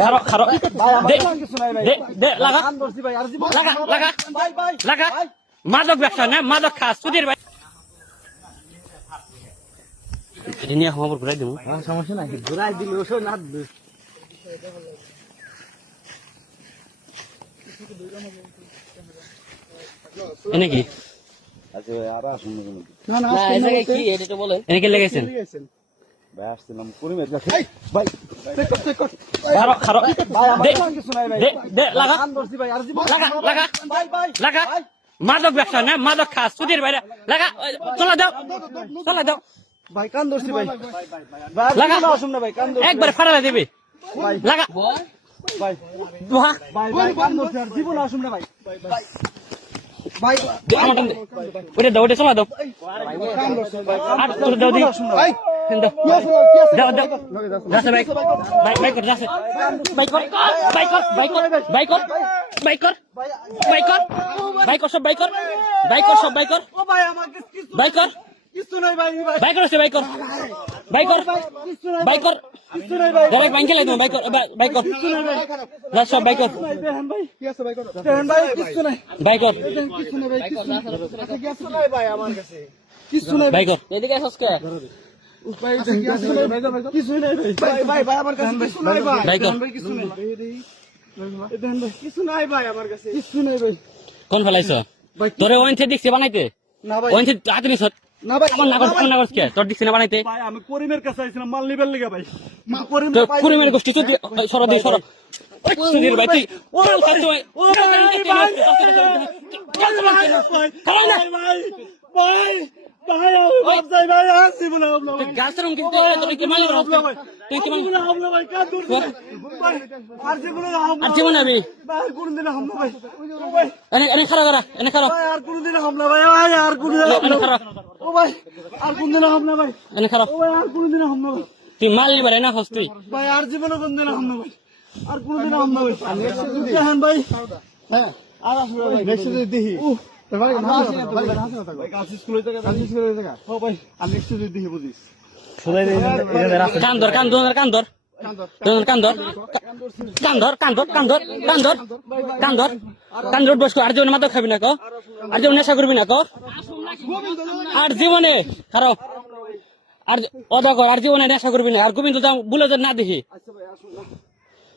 খারো খারো দে লাগা লাগা লাগা লাগা মাদক ব্যবসা না মাদক খাস সুধীর ভাই এটা নিয়ে খবর ঘুরাই দিব সমস্যা নাই ঘুরাই দিল ওসব না এনে কি আচ্ছা ভাই আর আসুন না না এই জায়গায় কি এটা তো বলেন এনে কি লেগেছেন ভাই আসছিলাম করিমের কাছে ভাই খারো খারো দে লাগা কান ধরছি ভাই আর জীবন লাগা লাগা ভাই ভাই লাগা মাদক ব্যবসা না মাদক খাস সুধীর ভাই লাগা চলা দাও ভাই কান ধরছি ভাই লাগা আসুন না ভাই কান ধরছি একবারে ফাড়া দিবি লাগা ভাই বাহ ভাই কান ধরছি আর জীবন আসুন না ভাই ভাই আমার ওটা দাও ওটা চলা দাও কান ধরছি ভাই আর তোর দাও দি ভাই দাও দাও যাচ্ছে বাইক বাইক কর যাচ্ছে বাইক কর বাইক কর বাইক কর বাইক কর বাইক কর বাইক কর বাইক কর সব বাইক কর বাইক কর সব বাইক কর ও ভাই আমাকে কিছু বাইক কর কিছু নাই ভাই ভাই বাইক কর বাইক কর বাইক কর কিছু নাই বাইক কর কিছু নাই ভাই ডাইরেক্ট ব্যাংকে লাগবে বাইক কর বাইক কর যা সব বাইক কর দেন ভাই কি আছে ভাই দেন ভাই কিছু নাই বাইক কর কিছু নাই ভাই কিছু নাই ভাই আমার কাছে কিছু নাই বাইক কর এদিকে আসছ কে ভাই কিছু নাই ভাই ভাই ভাই আমার কাছে কিছু নাই ভাই বাইক কর কিছু নাই দেন ভাই কিছু নাই ভাই আমার কাছে কিছু নাই ভাই কোন ফেলাইছ তোরে ওইনছে দেখছি বানাইতে না ভাই ওইনছে আতনি সত না ভাই আমার নাগর কে তোর দেখছি না বানাইতে ভাই আমি করিমের কাছে আইছিলাম মাল নিবার লাগা ভাই মা করিম তো কুড়িমের গোষ্ঠী তো সর দি সর সুধীর ভাই তুই ওরাল খাচ্ছ ভাই ভাই ভাই ভাই ভাই আসি বলে আমরা গাছরম কিন্তু তুই কি মালিক তুই কি মালিক আমরা ভাই কাজ দূর ভাই আর জীবনে আর জীবন আমি ভাই কোনদিন হামলা ভাই ভাই এনে খারা করা এনে খারা আর কোনদিন হামলা ভাই ভাই আর কোনদিন এনে খারা ও ভাই আর কোনদিন হামলা ভাই এনে খারা ও ভাই আর কোনদিন হামলা ভাই তুই মাল নিবার না হস্তি ভাই আর জীবনে কোনদিন হামলা ভাই আর কোনদিন হামলা ভাই দেখেন ভাই হ্যাঁ আর আসলে ভাই নেক্সট ডে দেখি ভাই না আসে না ভাই ভাই কাছে স্কুলে থেকে কাছে স্কুলে থেকে ও ভাই আর নেক্সট ডে দেখি বুঝিস কান্দর কান্দর কান্দর কান্দর কান্দর কান্দর কান্দর কান্দর কান্দর কান্দর কান্দর বস আর জীবনে মাথা খাবি না কো আর জীবনে নেশা করবি না কো আর জীবনে খারাপ আর অদা কর আর জীবনে নেশা করবি না আর গোবিন্দ দাম বলে না দেখি আচ্ছা ভাই আসুন না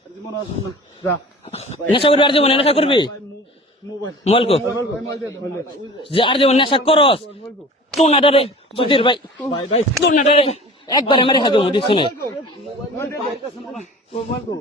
জীবন আসুন না যা নেশা করবি আর জীবনে নেশা করবি মোবাইল কো যে আর জীবনে নেশা করস তোর না ডরে সুধীর ভাই তোর না ডরে একবারে মেরে খাবি মুদি শুনে মোবাইল কো